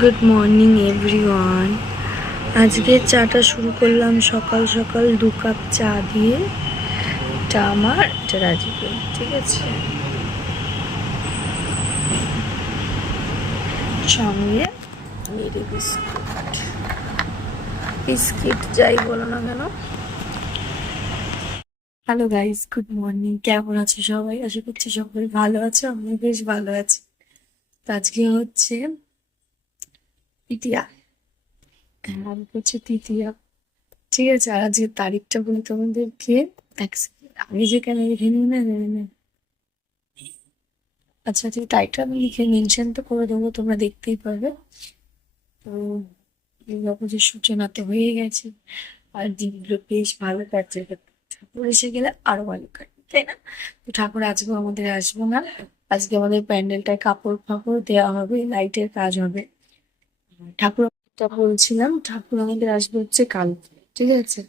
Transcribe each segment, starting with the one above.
Good morning everyone. আজকে চাটা শুরু করলাম সকাল সকাল 2 কাপ চা দিয়ে। এটা আমার, এটা রাজীবের, ঠিক আছে। সঙ্গে মেরি বিস্কুট, বিস্কিট যাই বলো না কেন। Hello guys, good morning. কেমন আছো সবাই? আশা করছি সবাই ভালো আছো, আমি বেশ ভালো আছি। তো আজকে হচ্ছে তৃতীয়া। আমি হচ্ছে তৃতীয়া, ঠিক আছে। আর আজকে তারিখটা বলি তোমাদেরকে। এক সেকেন্ড, আমি যে কেন লিখে নিই না জানি না। আচ্ছা ঠিক, তারিখটা আমি লিখে মেনশন তো করে দেবো, তোমরা দেখতেই পারবে। তো দুর্গাপুজোর সূচনা তো হয়ে গেছে, আর দিনগুলো বেশ ভালো কাটছে। ঠাকুর এসে গেলে আরো ভালো কাটবে, তাই না? তো ঠাকুর আজকেও আমাদের আসবো না। আজকে আমাদের প্যান্ডেলটায় কাপড় ফাপড় দেওয়া হবে, লাইটের কাজ হবে। ঠাকুরটা বলছিলাম, ঠাকুর আমাদের আসবে হচ্ছে কাল, ঠিক আছে।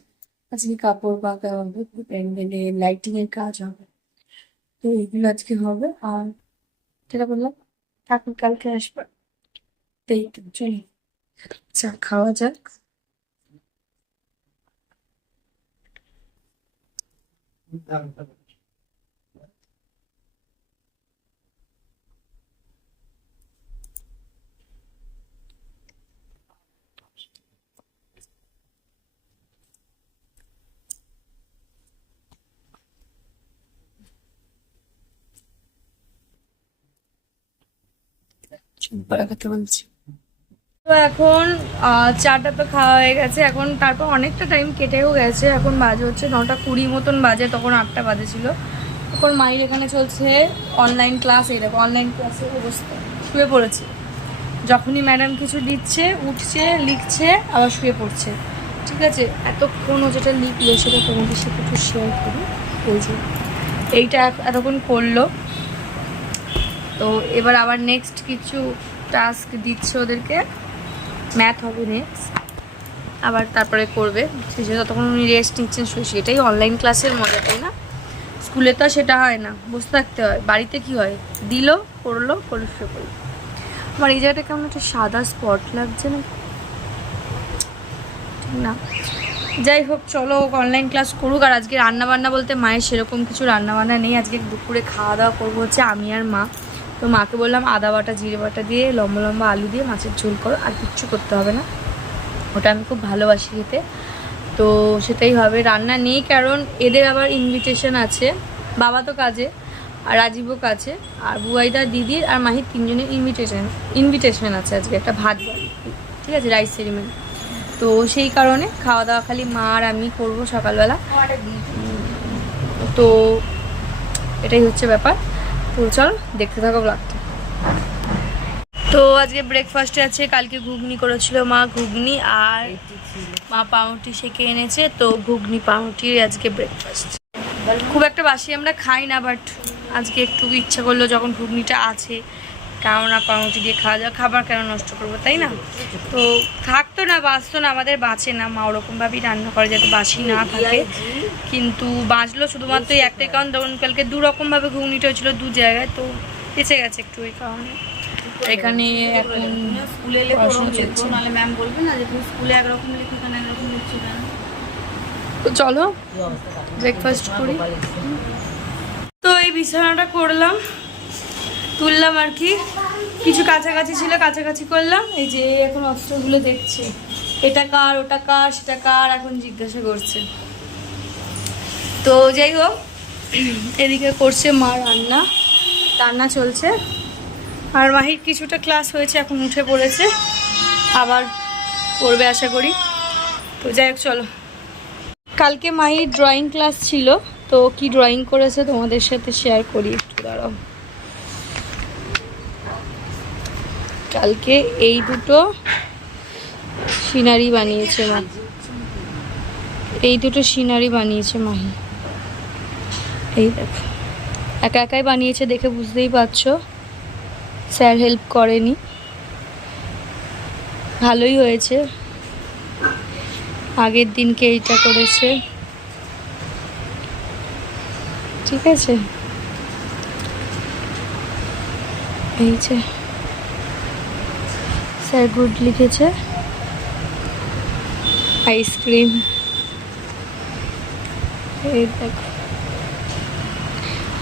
আজকে কাপড় পাকা হবে, প্যান্ডেলে লাইটিং এর কাজ হবে। তো এগুলো আজকে হবে। আর যেটা বললাম, ঠাকুর কালকে আসবে। তো এই তো চলো, চা খাওয়া যাক। বড় কথা বলছি। তো এখন চাটা তো খাওয়া হয়ে গেছে, এখন তারপর অনেকটা টাইম কেটেও গেছে। এখন বাজে হচ্ছে 9:20 মতন বাজে, তখন 8টা বাজেছিল। এখন মায়ের এখানে চলছে অনলাইন ক্লাস। এই দেখো অনলাইন ক্লাসের অবস্থা, শুয়ে পড়েছে। যখনই ম্যাডাম কিছু দিচ্ছে উঠছে, লিখছে, আবার শুয়ে পড়ছে, ঠিক আছে। এতক্ষণ ও যেটা লিখলো সেটা তোমাদের সাথে একটু শেয়ার করি। এই যে এইটা এতক্ষণ করলো। তো এবার আবার নেক্সট কিছু টাস্ক দিচ্ছে ওদেরকে, ম্যাথ হবে নেক্সট, আবার তারপরে করবে। সেই জন্য ততক্ষণ উনি রেস্ট নিচ্ছেন, শুয়ে। এটাই অনলাইন ক্লাসের মজা, তাই না? স্কুলে তো সেটা হয় না, বসে থাকতে হয়। বাড়িতে কি হয়, দিল, করলো, করে শুয়ে পড়লো। আমার এই জায়গাটা কেমন একটা সাদা স্পট লাগছে না, ঠিক না? যাই হোক, চলো অনলাইন ক্লাস করুক। আর আজকে রান্নাবান্না বলতে মায়ের সেরকম কিছু রান্নাবান্না নেই। আজকে দুপুরে খাওয়া দাওয়া করবো হচ্ছে আমি আর মা। তো মাকে বললাম আদা বাটা জিরে বাটা দিয়ে লম্বা লম্বা আলু দিয়ে মাছের ঝোল করো, আর কিচ্ছু করতে হবে না। ওটা আমি খুব ভালোবাসি খেতে। তো সেটাই হবে, রান্না নেই, কারণ এদের আবার ইনভিটেশন আছে। বাবা তো কাজে, আর রাজীবও কাছে, আর বুয়াইদা, দিদির আর মাহির 3জনের ইনভিটেশন আছে আজকে, একটা ভাত বাড়ি, ঠিক আছে, রাইস সেরিমনি। তো সেই কারণে খাওয়া দাওয়া খালি মা আর আমি করবো সকালবেলা। তো এটাই হচ্ছে ব্যাপার। তো চলো দেখতে থাকো ব্লগটা। তো আজকে ব্রেকফাস্টে আছে, কালকে ঘুগনি করেছিল মা, ঘুগনি, আর মা পাউরুটি সেঁকে এনেছে। তো ঘুগনি পাউরুটির আজকে ব্রেকফাস্ট। খুব একটা বাসি আমরা খাই না, বাট আজকে একটু ইচ্ছা করলো যখন ঘুগনিটা আছে, কেননা পাউরুটি দিয়ে খাওয়া যাওয়া, খাবার কেন নষ্ট করবো, তাই না? তো থাকতো না, বাঁচতো না, আমাদের বাঁচে না। মা ওরকমভাবেই রান্না করে যাতে বাসি না থাকে, কিন্তু বাঁচলো শুধুমাত্র এই একটাই কারণ, তখন কালকে দুরকমভাবে ঘুগনিটা হয়েছিল দু জায়গায়, তো বেঁচে গেছে একটু ওই কারণে। এখানে এখন স্কুলে ম্যাম বলবে না যে তুমি স্কুলে একরকম লিখো, এখানে একরকম লিখছো কেন? তো চলো ব্রেকফাস্ট করি। তো এই বিছানাটা করলাম, তুললাম আর কি, কিছু কাছাকাছি ছিল, কাছাকাছি করলাম। এই যে এখন অস্ত্রগুলো দেখছে, এটা কার, ওটা কার, সেটা কার, এখন জিজ্ঞাসা করছে। তো যাই হোক, এদিকে করছে মা রান্না, রান্না চলছে। আর মাহির কিছুটা ক্লাস হয়েছে, এখন উঠে পড়েছে, আবার করবে আশা করি। তো যাই হোক চলো, কালকে মাহির ড্রয়িং ক্লাস ছিল, তো কি ড্রয়িং করেছে তোমাদের সাথে শেয়ার করি, একটু দাঁড়াও। কালকে এই দুটো সিনারি বানিয়েছে মা, এই দুটো সিনারি বানিয়েছে মাহি। এই দেখো, একা একাই বানিয়েছে, দেখে বুঝতেই পারছো, স্যার হেল্প করেনি। ভালোই হয়েছে। আগের দিনকে এইটা করেছে, ঠিক আছে। এই যে স্যার গুড লিখেছে। আইসক্রিম, এই দেখো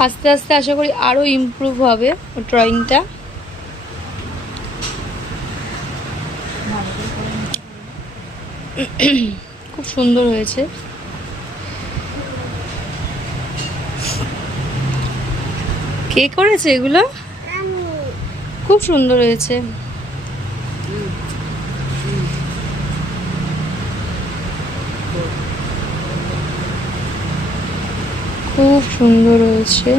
আস্তে আস্তে আশা করি আরও ইমপ্রুভ হবে ড্রয়িংটা। খুব সুন্দর হয়েছে। কে করেছে এগুলো? খুব সুন্দর হয়েছে। খুব সুন্দর হয়েছে।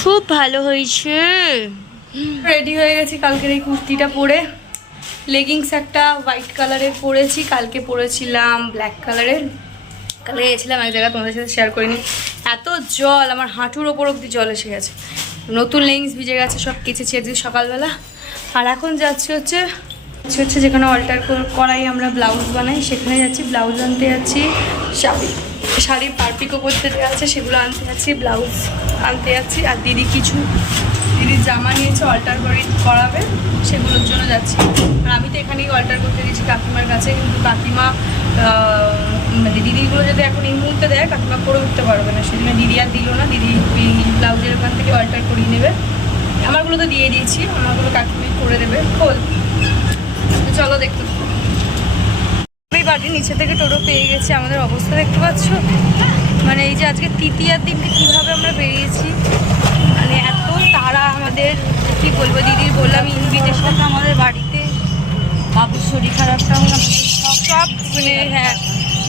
খুব ভালো হয়েছে। রেডি হয়ে গেছি কালকের এই কুর্তিটা পরে। লেগিংস একটা হোয়াইট কালারের পরেছি, কালকে পরেছিলাম ব্ল্যাক কালারের। কালকে গেছিলাম এক জায়গায়, তোমাদের সাথে শেয়ার করিনি। এত জল, আমার হাঁটুর ওপর অব্দি জল এসে গেছে। নতুন লেগিংস ভিজে গেছে, সব কেচেছি আজকে সকালবেলা। আর এখন যাচ্ছি হচ্ছে যেখানে অল্টার করাই আমরা ব্লাউজ বানাই, সেখানে যাচ্ছি। ব্লাউজ আনতে যাচ্ছি, শাড়ি পারপিকো করতে দেওয়া আছে সেগুলো আনতে যাচ্ছি, ব্লাউজ আনতে যাচ্ছি। আর দিদির জামা নিয়েছে অল্টার করাবে, সেগুলোর জন্য যাচ্ছি। আর আমি তো এখানেই অল্টার করতে দিয়েছি কাকিমার কাছে, কিন্তু কাকিমা দিদিগুলো যদি এখন এই মুহূর্তে দেয় কাকিমা করে উঠতে পারবে না, সেজন্য দিদি আর দিল না। দিদি ওই ব্লাউজের ওখান থেকে অল্টার করিয়ে নেবে। আমারগুলো তো দিয়ে দিয়েছি, আমারগুলো কাকিমাই করে দেবে। খোল, চলো দেখতে। এই বাড়ির নিচে থেকে টোটো পেয়ে গেছে। আমাদের অবস্থা দেখতে পাচ্ছ, মানে এই যে আজকে তৃতীয়ার দিনকে কীভাবে আমরা বেরিয়েছি, মানে এত তাড়া আমাদের। কি বলবো, দিদির বললাম ইনভিটেশন আমাদের বাড়িতে। বাবুর শরীর খারাপটা হলো, সব মানে হ্যাঁ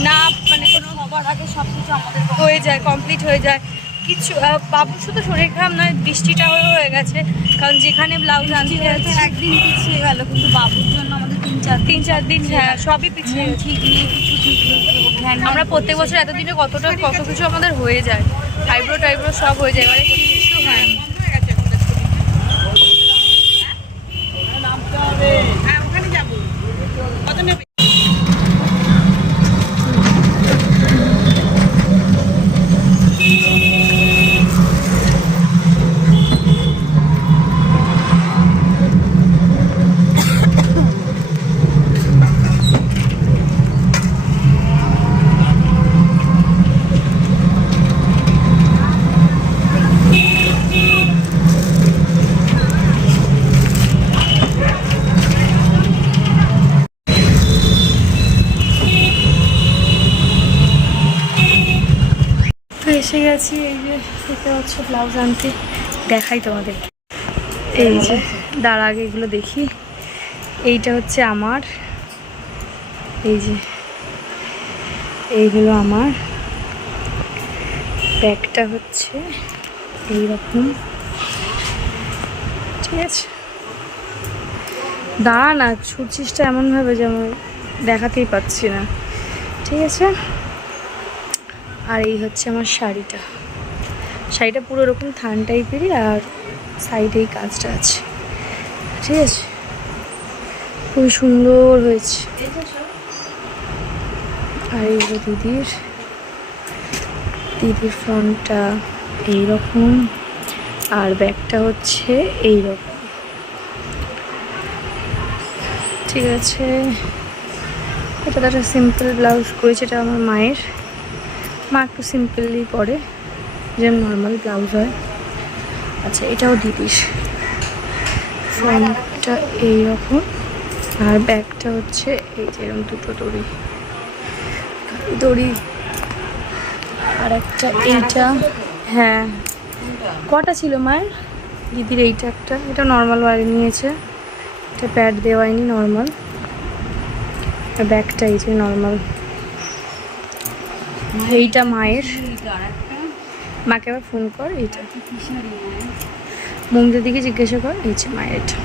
না মানে কোনো হবার আগে সব কিছু আমাদের হয়ে যায়, কমপ্লিট হয়ে যায় কিছু। বাবুর শুধু শরীর খারাপ নয়, বৃষ্টিটাও হয়ে গেছে। কারণ যেখানে ব্লাউজ আনতে হয়েছে একদিন পিছিয়ে গেল, কিন্তু বাবুর জন্য আমাদের তিন চার দিন হ্যাঁ সবই পিছিয়ে ঠিক নেই, কিছু ঠিক নেই। আমরা প্রত্যেক বছর এতদিনে কত কিছু আমাদের হয়ে যায়, আইব্রো সব হয়ে যায়, এবারে কিছু হয় না। এসে গেছি, এই যে দেখতে পাচ্ছ ব্লাউজ আনতে। দেখাই তোমাদের, এই যে তার আগে এগুলো দেখি। এইটা হচ্ছে আমার, এই যে এইগুলো আমার। ব্যাগটা হচ্ছে এইরকম, ঠিক আছে। দাঁড়া না, ছুটছিসটা এমনভাবে যে আমি দেখাতেই পাচ্ছি না, ঠিক আছে। আর এই হচ্ছে আমার শাড়িটা পুরো এরকম থান টাইপেরই, আর সাইডেই কাজটা আছে, ঠিক আছে। খুবই সুন্দর হয়েছে। আর এই হলো দিদির ফ্রন্টটা এইরকম, আর ব্যাগটা হচ্ছে এইরকম, ঠিক আছে। এটা তো একটা সিম্পল ব্লাউজ করেছে, এটা আমার মায়ের। মা একটু সিম্পলই পরে, যেমন নর্মাল ব্লাউজ হয়। আচ্ছা, এটাও দিদির। ফ্রন্টটা এইরকম, আর ব্যাগটা হচ্ছে এই যে এরকম দুটো দড়ি। আর একটা এইটা, হ্যাঁ কটা ছিল মায়ের? দিদির এইটা একটা, এটা নর্মাল ওয়ারে নিয়েছে, এটা প্যাড দেওয়ায়নি, নর্মাল। আর ব্যাগটা এই যে নর্মাল। এইটা মায়ের, মাকে আবার ফোন কর। এইটা মমতার দিকে জিজ্ঞাসা কর। এই যে মায়ের এটা।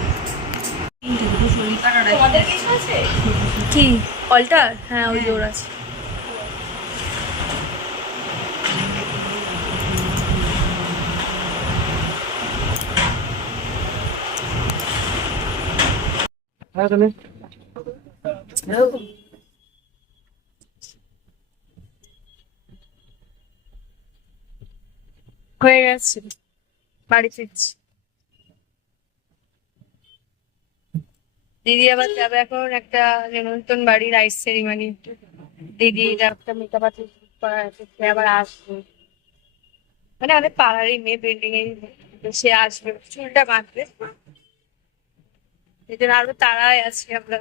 কি অল্টার? হ্যাঁ ওই জোর আছে। হয়ে গেছে, বাড়ি ফিরছি। দিদি আবার যাবে এখন একটা নেমন্তন্ন বাড়ি, রাইস সেরিমনি। দিদি একটা মেকআপ আর্টিস্ট করা আছে, সে আবার আসবে, মানে আমাদের পাড়ারই মেয়ে, বিল্ডিং এর মেয়ে। তো সে আসবে চুলটা বাঁধবে, এই জন্য আরো তাড়ায় আছি আমরা।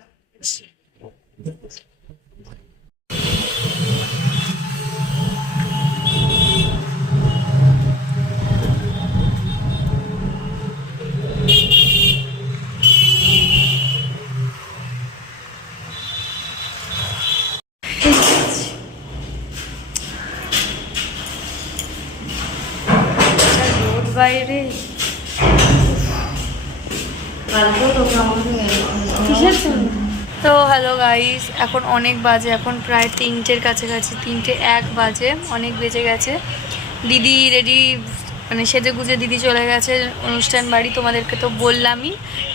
রোদ বাইরে, তো হ্যালো গাইস, এখন অনেক বাজে, এখন প্রায় 3টের কাছাকাছি, 3:01 বাজে, অনেক বেজে গেছে। দিদি রেডি, মানে সেজে গুজে দিদি চলে গেছে অনুষ্ঠান বাড়ি। তোমাদেরকে তো বললামই,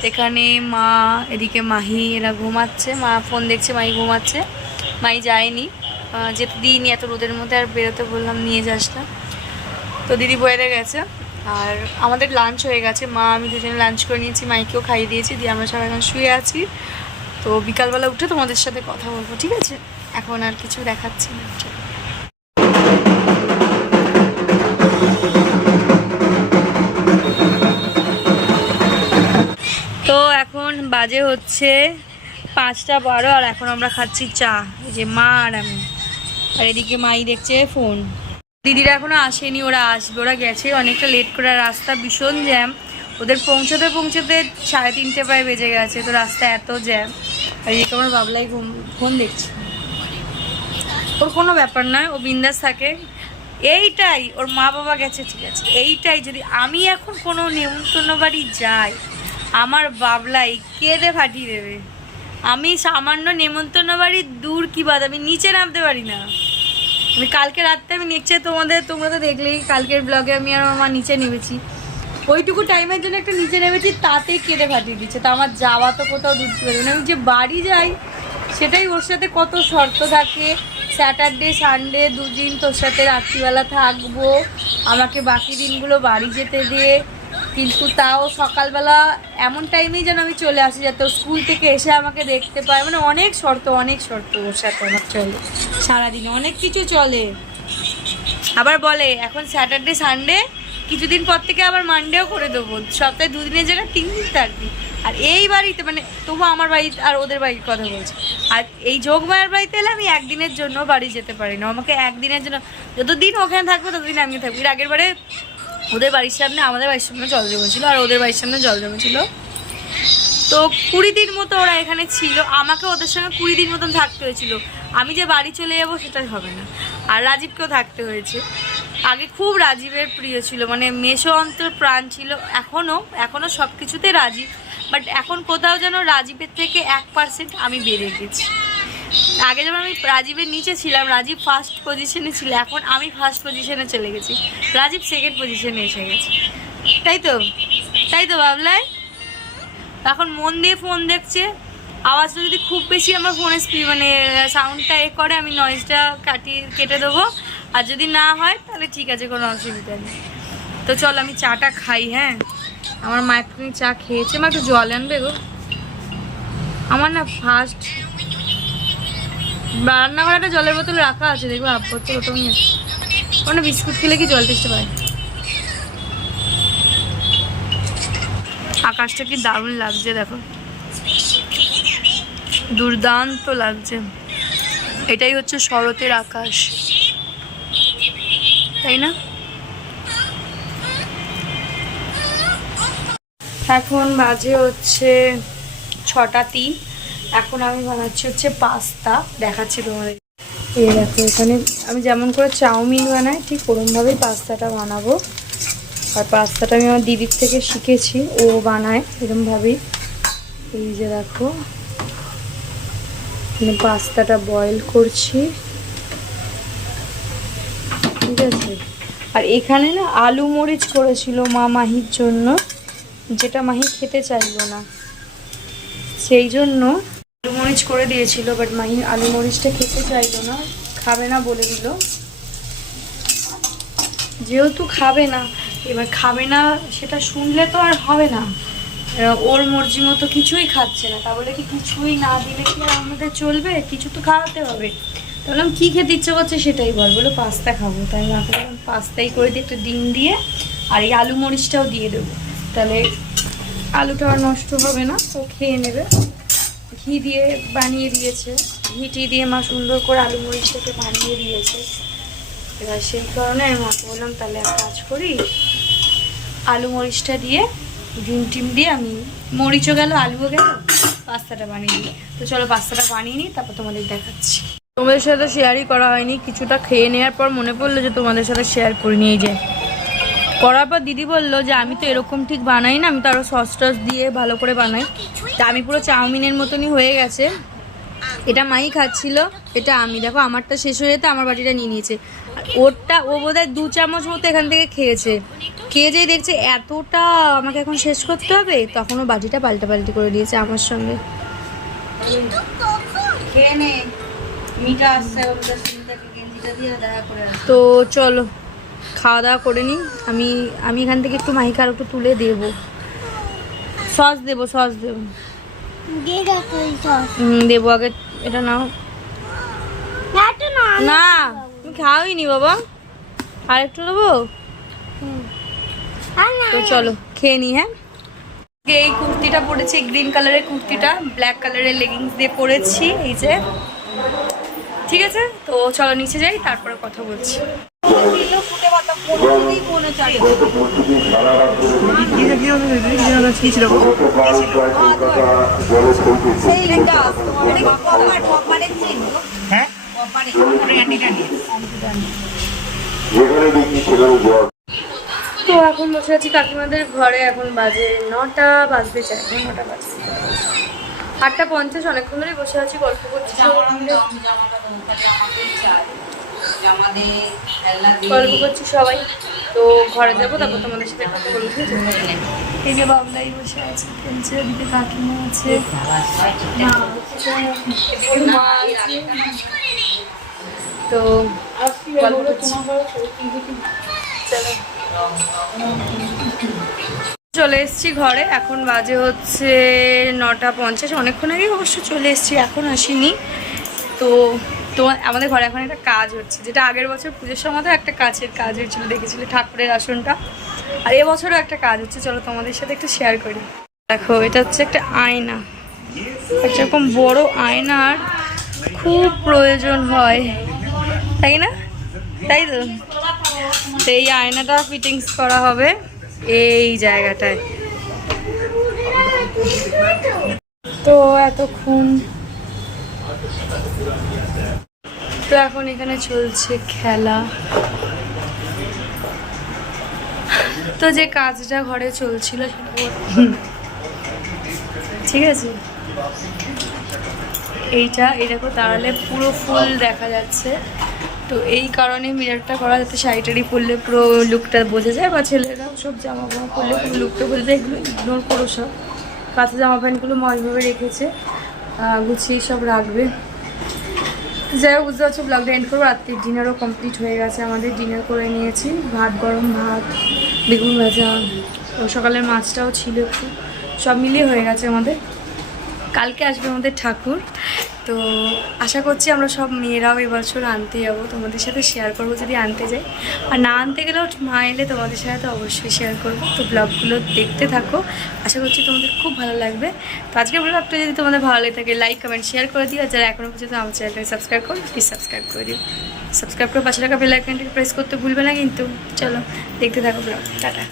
এখানে মা, এদিকে মাহি, এরা ঘুমাচ্ছে, মা ফোন দেখছে, মাহি ঘুমাচ্ছে। মাই যায়নি, যেতে দিইনি এত রোদের মধ্যে, আর বেরোতে বললাম নিয়ে যাস না। তো দিদি বয়ে গেছে, আর আমাদের লাঞ্চ হয়ে গেছে, মা আমি দুজনে লাঞ্চ করে নিয়েছি, মাইকেও খাইয়ে দিয়েছি, দিয়ে আমরা সবাই এখন শুয়ে আছি। তো বিকালবেলা উঠে তোমাদের সাথে কথা বলবো, ঠিক আছে? এখন আর কিছু দেখাচ্ছি না। তো এখন বাজে হচ্ছে 5:12, আর এখন আমরা খাচ্ছি চা, এই যে মা আর আমি, আর এদিকে মাই দেখছে ফোন। দিদিরা এখনো আসেনি, ওরা আসবে, ওরা গেছে অনেকটা লেট করে, রাস্তা ভীষণ জ্যাম, ওদের পৌঁছতে 3:30 প্রায় বেজে গেছে, তো রাস্তা এত জ্যাম। আর এই আমার বাবলাই ফোন দেখছে, ওর কোনো ব্যাপার নয়, ও বিন্দাস থাকে। এইটাই ওর মা বাবা গেছে, ঠিক আছে, এইটাই যদি আমি এখন কোনো নেমন্তন্ন বাড়ি যাই, আমার বাবলাই কেঁদে ফাটিয়ে দেবে। আমি সামান্য নেমন্তন্ন বাড়ি দূর কি বাদ, আমি নিচে নামতে পারি না। আমি কালকে রাত্রে আমি নিচে, তোমরা তো দেখলেই কালকের ব্লগে আমি আর আমার নিচে নেমেছি, ওইটুকু টাইমের জন্য একটা নিচে নেমেছি, তাতেই কেঁদে ফাটিয়ে দিচ্ছে। তো আমার যাওয়া তো কোথাও দূর পারবে না, আমি যে বাড়ি যাই সেটাই ওর সাথে কত শর্ত থাকে। স্যাটারডে সানডে 2 দিন তোর সাথে রাত্রিবেলা থাকবো, আমাকে বাকি দিনগুলো বাড়ি যেতে দে, কিন্তু তাও সকালবেলা এমন টাইমেই যেন আমি চলে আসি, যাতে স্কুল থেকে এসে আমাকে দেখতে পায়। মানে অনেক শর্ত ওর সাথে আমার চলে, সারাদিনে অনেক কিছু চলে। আবার বলে এখন স্যাটারডে সানডে, কিছুদিন পর থেকে আবার মানডেও করে দেবো, সপ্তাহে 2 দিনের জায়গায় 3 দিন থাকবি। আর এই বাড়িতে মানে তবু আমার বাড়ি আর ওদের বাড়ির কথা বলছে, আর এই যোগমায়ের বাড়িতে এলে আমি একদিনের জন্য বাড়ি যেতে পারি না, আমাকে একদিনের জন্য, যতদিন ওখানে থাকবো ততদিন আমি থাকবো। এর আগের বারে ওদের বাড়ির সামনে আমাদের বাড়ির সামনে জল জমেছিল, আর ওদের বাড়ির সামনে জল জমেছিল, তো 20 দিন মতো ওরা এখানে ছিল, আমাকে ওদের সঙ্গে 20 দিন মতন থাকতে হয়েছিল। আমি যে বাড়ি চলে যাবো সেটা হবে না। আর রাজীবকেও থাকতে হয়েছে। আগে খুব রাজীবের প্রিয় ছিল, মানে মেশো অন্তর প্রাণ ছিল, এখনও সব কিছুতে রাজীব, বাট এখন কোথাও যেন রাজীবের থেকে 1% আমি বেড়ে গেছি। আগে যখন আমি রাজীবের নিচে ছিলাম, রাজীব ফার্স্ট পজিশনে ছিল, এখন আমি ফার্স্ট পজিশনে চলে গেছি, রাজীব সেকেন্ড পজিশনে এসে গেছে। তাই তো ভাবলাই। এখন মন দিয়ে ফোন দেখছে, আওয়াজটা যদি খুব বেশি আমার ফোনের মানে সাউন্ডটা করে, আমি নয়েজটা কেটে দেবো, আর যদি না হয় তাহলে ঠিক আছে, কোনো অসুবিধা নেই। তো চল আমি চাটা খাই। হ্যাঁ, আমার মা একটুখানি চা খেয়েছে, মা একটু জল আনবে গো। আমার না ফার্স্ট রান্নাঘরে একটা জলের বোতল রাখা আছে, দেখবো আব্বর ওটাও নিয়ে কোনো বিস্কুট খেলে কি জল টেস্টে পায়। আকাশটা কি দারুণ লাগছে দেখো, দুর্দান্ত লাগছে। এটাই হচ্ছে শরতের আকাশ, তাই না? এখন বাজে হচ্ছে 6:03, এখন আমি বানাচ্ছি হচ্ছে পাস্তা, দেখাচ্ছি তোমাদের। এই দেখো, এখানে আমি যেমন করে চাউমিন বানাই ঠিক ওরমভাবেই পাস্তাটা বানাবো। আর পাস্তাটা আমি আমার দিদির থেকে শিখেছি, ও বানায় এরমভাবেই। এই যে দেখো, পাস্তাটা বয়েল করছি, ঠিক আছে। আর এখানে না আলু মরিচ করেছিল মা মাহির জন্য, যেটা মাহি খেতে চাইলো না, সেই জন্য আলু মরিচ করে দিয়েছিল, বাট মাহি আলু মরিচটা খেতে চাইলো না, খাবে না বলে দিল। যেহেতু খাবে না, এবার খাবে না সেটা শুনলে তো আর হবে না। ওর মর্জি মতো কিছুই খাচ্ছে না, তা বলে কি কিছুই না দিলে কি আর আমাদের চলবে? কিছু তো খাওয়াতে হবে। বললাম কী খেতে ইচ্ছে করছে সেটাই বলো পাস্তা খাবো। তাই মাকে বললাম পাস্তাই করে দিয়ে একটু ডিম দিয়ে আর এই আলু মরিচটাও দিয়ে দেবো, তাহলে আলুটা আর নষ্ট হবে না, ও খেয়ে নেবে। ঘি দিয়ে বানিয়ে দিয়েছে, ঘিটি দিয়ে মা সুন্দর করে আলু মরিচটাকে বানিয়ে দিয়েছে। এবার সেই কারণে আমি মাকে বললাম তাহলে এক কাজ করি, আলু মরিচটা দিয়ে ডিম টিম দিয়ে আমি মরিচও গেল আলুও গেল, পাস্তাটা বানিয়ে দিই। তো চলো পাস্তাটা বানিয়ে নিই, তারপর তোমাদের দেখাচ্ছি। তোমাদের সাথে শেয়ারই করা হয়নি, কিছুটা খেয়ে নেওয়ার পর মনে পড়লো যে তোমাদের সাথে শেয়ার করে নিয়ে যায়। করার পর দিদি বললো যে আমি তো এরকম ঠিক বানাই না, আমি তো আরও সস টস দিয়ে ভালো করে বানাই। তা আমি পুরো চাউমিনের মতনই হয়ে গেছে। এটা মাই খাচ্ছিল, এটা আমি, দেখো আমারটা শেষ হয়ে যেতে আমার বাটিটা নিয়ে নিয়েছে। আর ওরটা ও বোধহয় 2 চামচ মতো এখান থেকে খেয়েছে, খেয়ে যেয়ে দেখছে এতটা আমাকে এখন শেষ করতে হবে, তখনও বাটিটা পাল্টাপাল্টি করে দিয়েছে আমার সঙ্গে। খেয়ে নে, মিঠা আসছে ওদের সুমিতাকে গেঞ্জিটা দিয়ে দেখা করে আসছে। তো চলো খাওয়া দাওয়া করে নিই। আমি এখান থেকে একটু মাইকে আর একটু তুলে দেবো, সস দেবো দেবো আগে। এটা নাও না, তুমি খাওয়াইনি বাবা, আর একটু নেবো। তো চলো খেয়ে নি। হ্যাঁ, এই কুর্তিটা পরেছি, গ্রিন কালারের কুর্তিটা ব্ল্যাক কালারের লেগিংস দিয়ে পরেছি, এই যে। ঠিক আছে, তো চলো নিচে যাই, তারপরে কথা বলছি। তো এখন বসে আছি কাকিমাদের ঘরে, এখন বাজে 9টা বাজতে চাই, 9টা বাজতে 8:50। অনেকক্ষণ ধরে বসে আছি, গল্প করছি, গল্প করছি সবাই। তো ঘরে যাবো, তারপর তোমাদের সাথে কথা বলছি। এই যে বাবলাই বসে আছে, খেলছে, ওদিকে কাকিমা আছে, মা আছে। তো গল্প করছি। চলে এসেছি ঘরে, এখন বাজে হচ্ছে 9:50। অনেকক্ষণ আগে অবশ্য চলে এসেছি, এখন আসিনি। তো আমাদের ঘরে এখন একটা কাজ হচ্ছে, যেটা আগের বছর পুজোর সময় তো একটা কাজের কাজ হয়েছিল, দেখেছিলে ঠাকুরের আসনটা, আর এবছরও একটা কাজ হচ্ছে। চলো তোমাদের সাথে একটু শেয়ার করি। দেখো এটা হচ্ছে একটা আয়না, একটা এরকম বড় আয়নার খুব প্রয়োজন হয়, তাই না? তাই তো। তো এই আয়নাটা ফিটিংস করা হবে এই জায়গাটায়। তো এতক্ষণ তো এখন এখানে চলছে খেলা। তো যে কাজটা ঘরে চলছিল ঠিক আছে, এই দেখো দাঁড়ালে পুরো ফুল দেখা যাচ্ছে। তো এই কারণে মিররটা করা, যাতে শাড়িটারি পরলে পুরো লুকটা বোঝা যায়, বা ছেলেরা সব জামা কাপড় পরলে পুরো লুকটা বোঝা যায়। এগুলো ইগনোর করো সব, কাঁচা জামা প্যান্টগুলো মজভাবে রেখেছে, গুছিয়ে সব রাখবে। যাই হোক, বুঝতে পারছো, ব্লগটা এন্ড করবো। রাত্রির ডিনারও কমপ্লিট হয়ে গেছে আমাদের, ডিনার করে নিয়েছি। ভাত, গরম ভাত, বেগুন ভাজা, ও সকালের মাছটাও ছিল একটু, সব মিলিয়ে হয়ে গেছে আমাদের। কালকে আসবে আমাদের ঠাকুর, তো আশা করছি আমরা সব মেয়েরাও এবছর আনতে যাবো, তোমাদের সাথে শেয়ার করবো যদি আনতে যাই। আর না আনতে গেলেও মা এলে তোমাদের সাথে তো অবশ্যই শেয়ার করবো। তো ব্লগগুলো দেখতে থাকো, আশা করছি তোমাদের খুব ভালো লাগবে। তো আজকের ব্লগটা যদি তোমাদের ভালো লাগে থাকে, লাইক কমেন্ট শেয়ার করে দিও। আর যারা এখনও পর্যন্ত আমার চ্যানেলটাকে সাবস্ক্রাইব করো, প্লিজ সাবস্ক্রাইব করে দিও। সাবস্ক্রাইব করে পাশে থাকা বেল আইকনটি প্রেস করতে ভুলবে না কিন্তু। চলো দেখতে থাকো ব্লগ, টাটা।